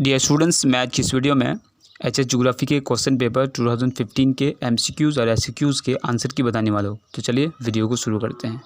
Dear students, मैं आज की इस वीडियो में एचएस ज्योग्राफी के क्वेश्चन पेपर 2015 के एमसीक्यूज़ और एससीक्यूज़ के आंसर की बताने वाला हूँ। तो चलिए वीडियो को शुरू करते हैं।